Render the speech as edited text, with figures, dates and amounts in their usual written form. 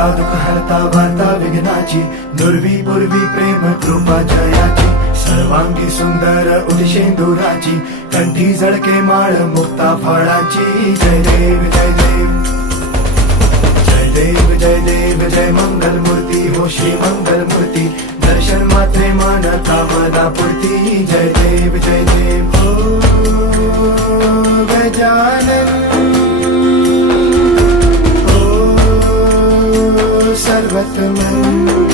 हरता दुःख हरता वार्ता विघ्नाची, दुर्वी पूर्वी प्रेम कृपा जयाची, सर्वांगी सुंदर उदिशेंदुराची, कंठी झळके माळ मुक्ता फळाची. जय देव जय देव जय देव जय देव जय मंगल मूर्ती हो श्री मंगल मूर्ती, दर्शन मात्रे मन कामना पूर्ती. जय देव जय देव हो गजानन हो सर्वतमन.